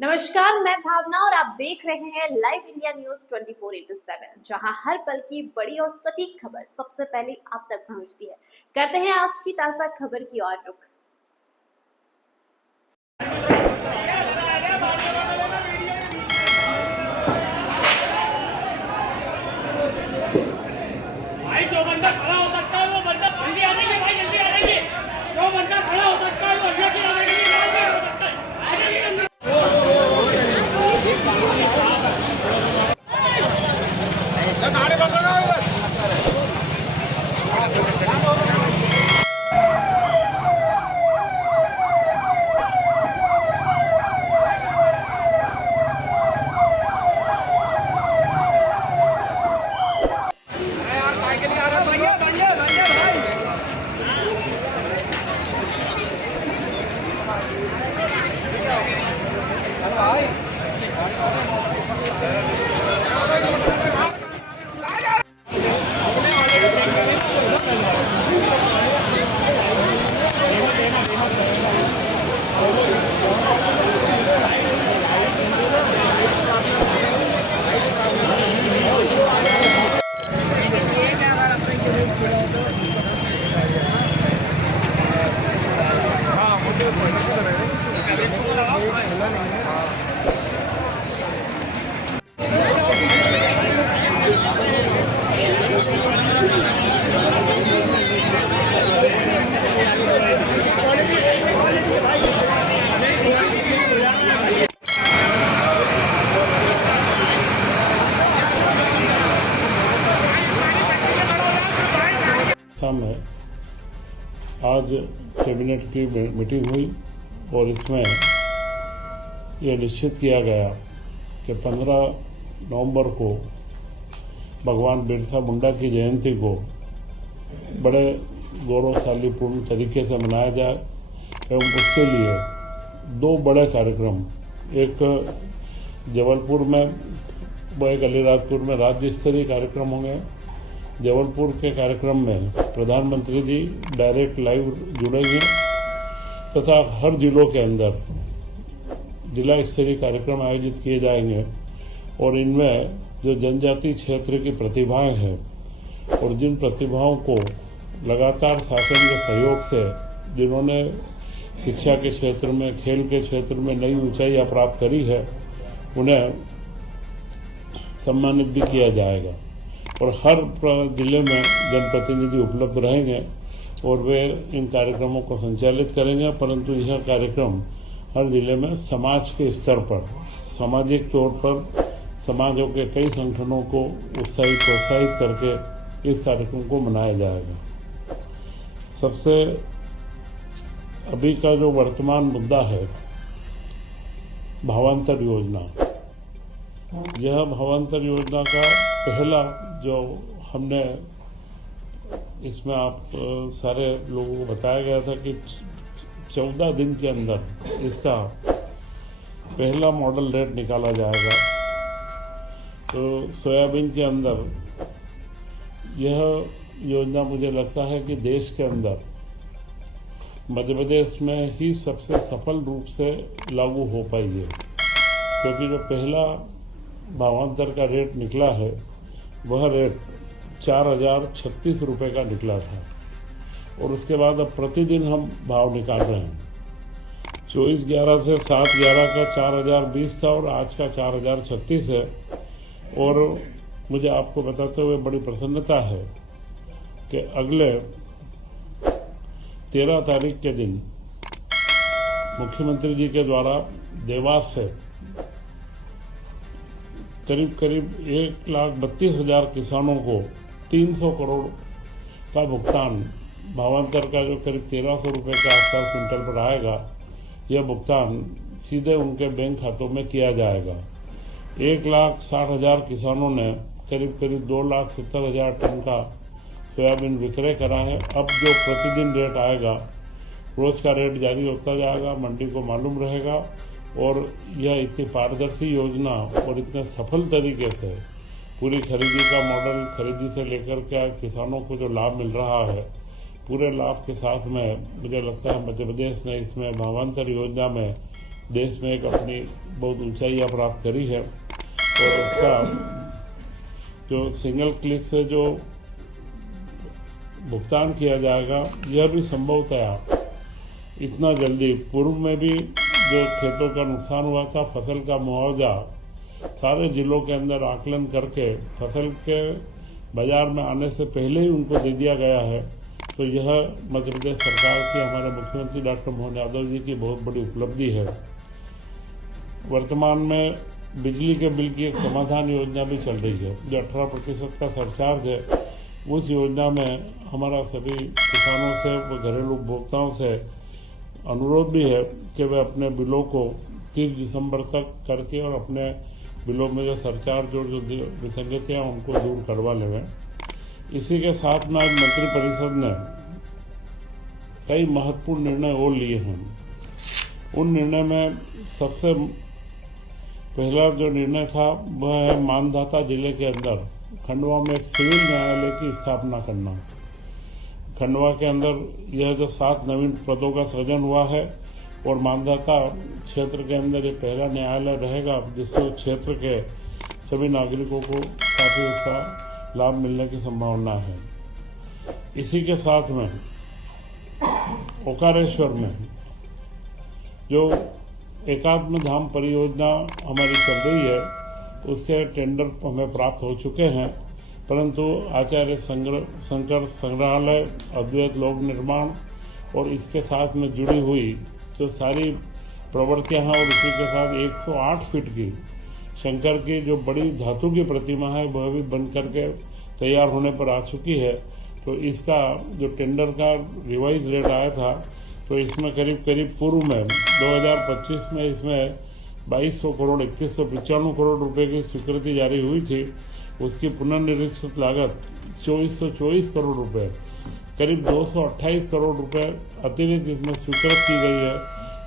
नमस्कार, मैं भावना और आप देख रहे हैं लाइव इंडिया न्यूज 24/7, जहां हर पल की बड़ी और सटीक खबर सबसे पहले आप तक पहुंचती है। करते हैं आज की ताजा खबर की ओर रुख। भाई जो बंदा खड़ा हो सकता है वो बंदा जल्दी आ जाइए, भाई जल्दी आ जाइए। जो बंदा खड़ा हो सकता है वो जल्दी आ जाइए, लाल में हो सकता है, आ जाइए अंदर। गाड़ी बंद लगाओ इधर। में आज कैबिनेट की मीटिंग हुई और इसमें यह निश्चित किया गया कि 15 नवंबर को भगवान बिरसा मुंडा की जयंती को बड़े गौरवशालीपूर्ण तरीके से मनाया जाए एवं उसके लिए दो बड़े कार्यक्रम, एक जबलपुर में व एक अलीराजपुर में राज्य स्तरीय कार्यक्रम होंगे। जबलपुर के कार्यक्रम में प्रधानमंत्री जी डायरेक्ट लाइव जुड़ेंगे तथा हर जिलों के अंदर जिला स्तरीय कार्यक्रम आयोजित किए जाएंगे और इनमें जो जनजातीय क्षेत्र की प्रतिभाएं हैं और जिन प्रतिभाओं को लगातार शासन के सहयोग से जिन्होंने शिक्षा के क्षेत्र में, खेल के क्षेत्र में नई ऊंचाइयां प्राप्त करी है, उन्हें सम्मानित भी किया जाएगा और हर जिले में जनप्रतिनिधि उपलब्ध रहेंगे और वे इन कार्यक्रमों को संचालित करेंगे। परंतु यह कार्यक्रम हर जिले में समाज के स्तर पर, सामाजिक तौर पर समाजों के कई संगठनों को उत्साहित प्रोत्साहित करके इस कार्यक्रम को मनाया जाएगा। सबसे अभी का जो वर्तमान मुद्दा है, भावांतर योजना। यह भावांतर योजना का पहला जो हमने इसमें आप सारे लोगों को बताया गया था कि 14 दिन के अंदर इसका पहला मॉडल रेट निकाला जाएगा। तो सोयाबीन के अंदर यह योजना मुझे लगता है कि देश के अंदर मध्य प्रदेश में ही सबसे सफल रूप से लागू हो पाई है, क्योंकि जो पहला भावांतर का रेट निकला है वह रेट 4,036 रुपये का निकला था और उसके बाद अब प्रतिदिन हम भाव निकाल रहे हैं। 24/11 से 7/11 का 4,020 था और आज का 4,036 है। और मुझे आपको बताते हुए बड़ी प्रसन्नता है कि अगले 13 तारीख के दिन मुख्यमंत्री जी के द्वारा देवास से करीब 1,32,000 किसानों को 300 करोड़ का भुगतान, भावांतर का जो करीब 1,300 रुपये के आसपास क्विंटल पर आएगा, यह भुगतान सीधे उनके बैंक खातों में किया जाएगा। 1,60,000 किसानों ने करीब 2,70,000 टन का सोयाबीन विक्रय करा है। अब जो प्रतिदिन रेट आएगा, रोज का रेट जारी होता जाएगा, मंडी को मालूम रहेगा और यह इतनी पारदर्शी योजना और इतने सफल तरीके से पूरी खरीदी का मॉडल, खरीदी से लेकर के किसानों को जो लाभ मिल रहा है, पूरे लाभ के साथ में मुझे लगता है मध्य प्रदेश ने इसमें भावांतर योजना में देश में एक अपनी बहुत ऊंचाइयां प्राप्त करी है। और उसका जो सिंगल क्लिक से जो भुगतान किया जाएगा, यह भी संभवतया इतना जल्दी, पूर्व में भी जो खेतों का नुकसान हुआ था, फसल का मुआवजा सारे जिलों के अंदर आकलन करके फसल के बाजार में आने से पहले ही उनको दे दिया गया है। तो यह मध्य प्रदेश सरकार की, हमारे मुख्यमंत्री डॉक्टर मोहन यादव जी की बहुत बड़ी उपलब्धि है। वर्तमान में बिजली के बिल की एक समाधान योजना भी चल रही है, जो 18% का सरचार्ज है। उस योजना में हमारा सभी किसानों से व घरेलू उपभोक्ताओं से अनुरोध भी है कि वे अपने बिलों को 30 दिसंबर तक करके और अपने बिलों में जो सरचार्ज और जो विसंगतियाँ उनको दूर करवा लें। इसी के साथ में आज मंत्रिपरिषद ने कई महत्वपूर्ण निर्णय और लिए हैं। उन निर्णय में सबसे पहला जो निर्णय था वह है मानधाता जिले के अंदर खंडवा में एक सिविल न्यायालय की स्थापना करना। खंडवा के अंदर यह जो 7 नवीन पदों का सृजन हुआ है और मानधाता क्षेत्र के अंदर ये पहला न्यायालय रहेगा, जिससे क्षेत्र के सभी नागरिकों को काफी उसका लाभ मिलने की संभावना है। इसी के साथ में ओकारेश्वर में जो एकात्म धाम परियोजना हमारी चल रही है, उसके टेंडर हमें प्राप्त हो चुके हैं, परंतु आचार्य शंकर संग्रहालय, अद्वैत लोक निर्माण और इसके साथ में जुड़ी हुई जो सारी प्रवृत्तियां हैं और उसी के साथ 108 फीट की शंकर की जो बड़ी धातु की प्रतिमा है, वह भी बन करके तैयार होने पर आ चुकी है। तो इसका जो टेंडर का रिवाइज रेट आया था, तो इसमें करीब पूर्व में 2025 में इसमें 2200 करोड़ 2195 करोड़ रुपए की स्वीकृति जारी हुई थी। उसकी पुनर्निरीक्षित लागत 2424 करोड़ रुपए, करीब 228 करोड़ रुपए अतिरिक्त इसमें स्वीकृत की गई है,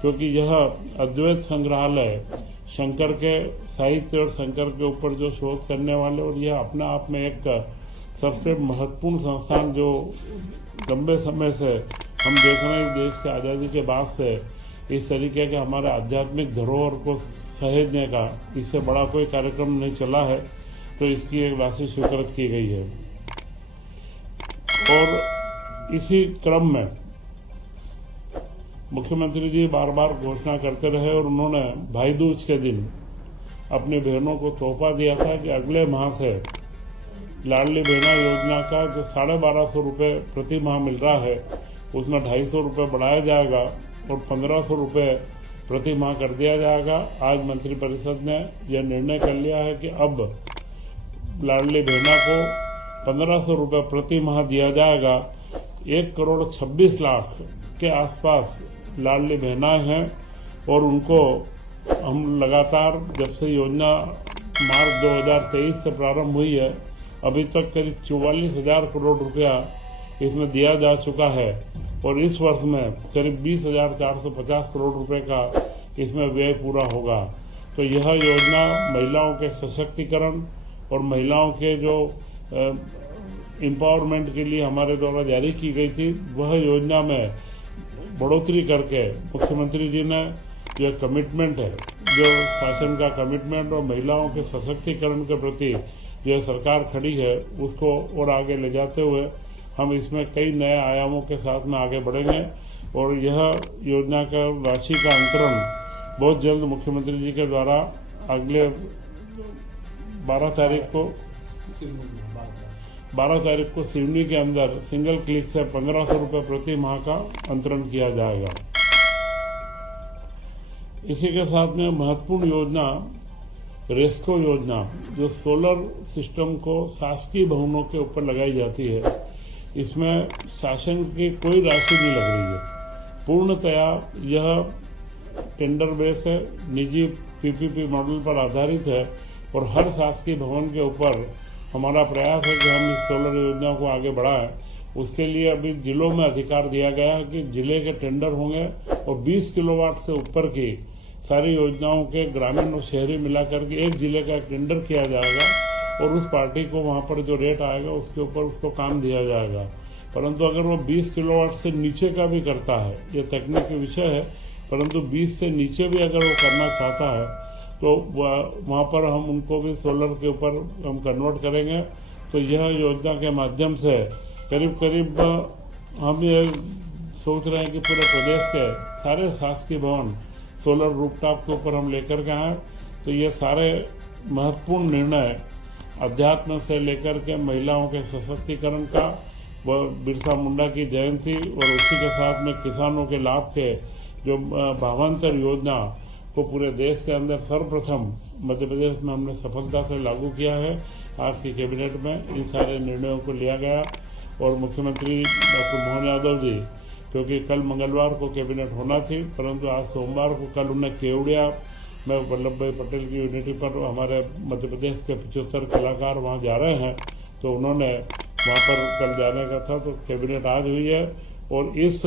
क्योंकि यह अद्वैत संग्रहालय शंकर के साहित्य और शंकर के ऊपर जो शोध करने वाले, और यह अपने आप में एक सबसे महत्वपूर्ण संस्थान जो लंबे समय से हम देख रहे हैं, देश के आज़ादी के बाद से इस तरीके के हमारे आध्यात्मिक धरोहर को सहेजने का इससे बड़ा कोई कार्यक्रम नहीं चला है। तो इसकी एक राशि स्वीकृत की गई है। और इसी क्रम में मुख्यमंत्री जी बार बार घोषणा करते रहे और उन्होंने भाई दूज के दिन अपनी बहनों को तोहफा दिया था कि अगले माह से लाडली बहना योजना का जो 1250 रुपये प्रति माह मिल रहा है, उसमें 250 रुपये बढ़ाया जाएगा और 1500 रुपये प्रति माह कर दिया जाएगा। आज मंत्रिपरिषद ने यह निर्णय कर लिया है कि अब लाडली बहना को 1500 रुपये प्रति माह दिया जाएगा। 1 करोड़ 26 लाख के आसपास लाडली बहनाएं हैं और उनको हम लगातार, जब से योजना मार्च 2023 से प्रारंभ हुई है, अभी तक करीब 44,000 करोड़ रुपया इसमें दिया जा चुका है और इस वर्ष में करीब 20,450 करोड़ रुपए का इसमें व्यय पूरा होगा। तो यह योजना महिलाओं के सशक्तिकरण और महिलाओं के जो एम्पावरमेंट के लिए हमारे द्वारा जारी की गई थी, वह योजना में बढ़ोतरी करके मुख्यमंत्री जी ने जो कमिटमेंट है, जो शासन का कमिटमेंट और महिलाओं के सशक्तिकरण के प्रति जो सरकार खड़ी है, उसको और आगे ले जाते हुए हम इसमें कई नए आयामों के साथ में आगे बढ़ेंगे और यह योजना का राशि का अंतरण बहुत जल्द मुख्यमंत्री जी के द्वारा अगले 12 तारीख को सिवनी के अंदर सिंगल क्लिक से 1500 रुपये प्रति माह का अंतरण किया जाएगा। इसी के साथ में महत्वपूर्ण योजना रेस्को योजना, जो सोलर सिस्टम को शासकीय भवनों के ऊपर लगाई जाती है, इसमें शासन की कोई राशि नहीं लग रही है। पूर्णतया यह टेंडर बेस है, निजी पीपीपी मॉडल पर आधारित है और हर शासकीय भवन के ऊपर हमारा प्रयास है कि हम इस सोलर योजना को आगे बढ़ाएं। उसके लिए अभी जिलों में अधिकार दिया गया है कि जिले के टेंडर होंगे और 20 किलोवाट से ऊपर की सारी योजनाओं के ग्रामीण और शहरी मिलाकर के एक जिले का टेंडर किया जाएगा और उस पार्टी को वहां पर जो रेट आएगा उसके ऊपर उसको काम दिया जाएगा। परंतु अगर वो 20 किलोवाट से नीचे का भी करता है, ये तकनीकी विषय है, परंतु 20 से नीचे भी अगर वो करना चाहता है तो वहाँ पर हम उनको भी सोलर के ऊपर हम कन्वर्ट करेंगे। तो यह योजना के माध्यम से करीब करीब हम ये सोच रहे हैं कि पूरे प्रदेश के सारे शासकीय भवन सोलर रूफटॉप के ऊपर हम लेकर के आए। तो ये सारे महत्वपूर्ण निर्णय अध्यात्म से लेकर के महिलाओं के सशक्तिकरण का, व बिरसा मुंडा की जयंती और उसी के साथ में किसानों के लाभ के जो भावांतर योजना को पूरे देश के अंदर सर्वप्रथम मध्य प्रदेश में हमने सफलता से लागू किया है। आज की कैबिनेट में इन सारे निर्णयों को लिया गया और मुख्यमंत्री डॉक्टर मोहन यादव जी, क्योंकि कल मंगलवार को कैबिनेट होना थी परंतु आज सोमवार को कल उन्हें केवड़िया में वल्लभ भाई पटेल की यूनिटी पर हमारे मध्य प्रदेश के 75 कलाकार वहाँ जा रहे हैं, तो उन्होंने वहाँ पर कल जाने का था। तो कैबिनेट आज हुई है और इस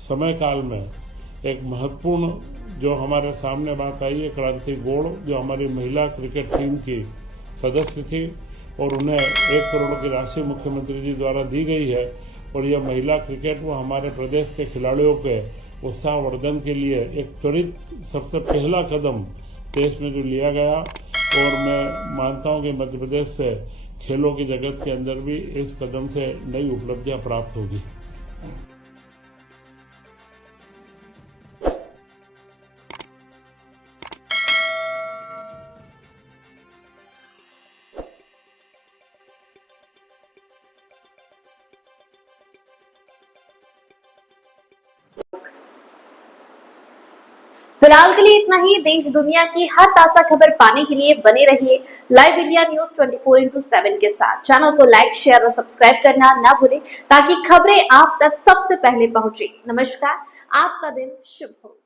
समय काल में एक महत्वपूर्ण जो हमारे सामने बात आई है, क्रांति गौड़ जो हमारी महिला क्रिकेट टीम की सदस्य थी और उन्हें 1 करोड़ की राशि मुख्यमंत्री जी द्वारा दी गई है। और यह महिला क्रिकेट वो हमारे प्रदेश के खिलाड़ियों के उत्साहवर्धन के लिए एक त्वरित सबसे पहला कदम देश में जो लिया गया। और मैं मानता हूं कि मध्य प्रदेश से खेलों की जगत के अंदर भी इस कदम से नई उपलब्धियां प्राप्त होगी। फिलहाल के लिए इतना ही। देश दुनिया की हर ताजा खबर पाने के लिए बने रहिए लाइव इंडिया न्यूज 24/7 के साथ। चैनल को लाइक, शेयर और सब्सक्राइब करना ना भूलें ताकि खबरें आप तक सबसे पहले पहुंचे। नमस्कार, आपका दिन शुभ हो।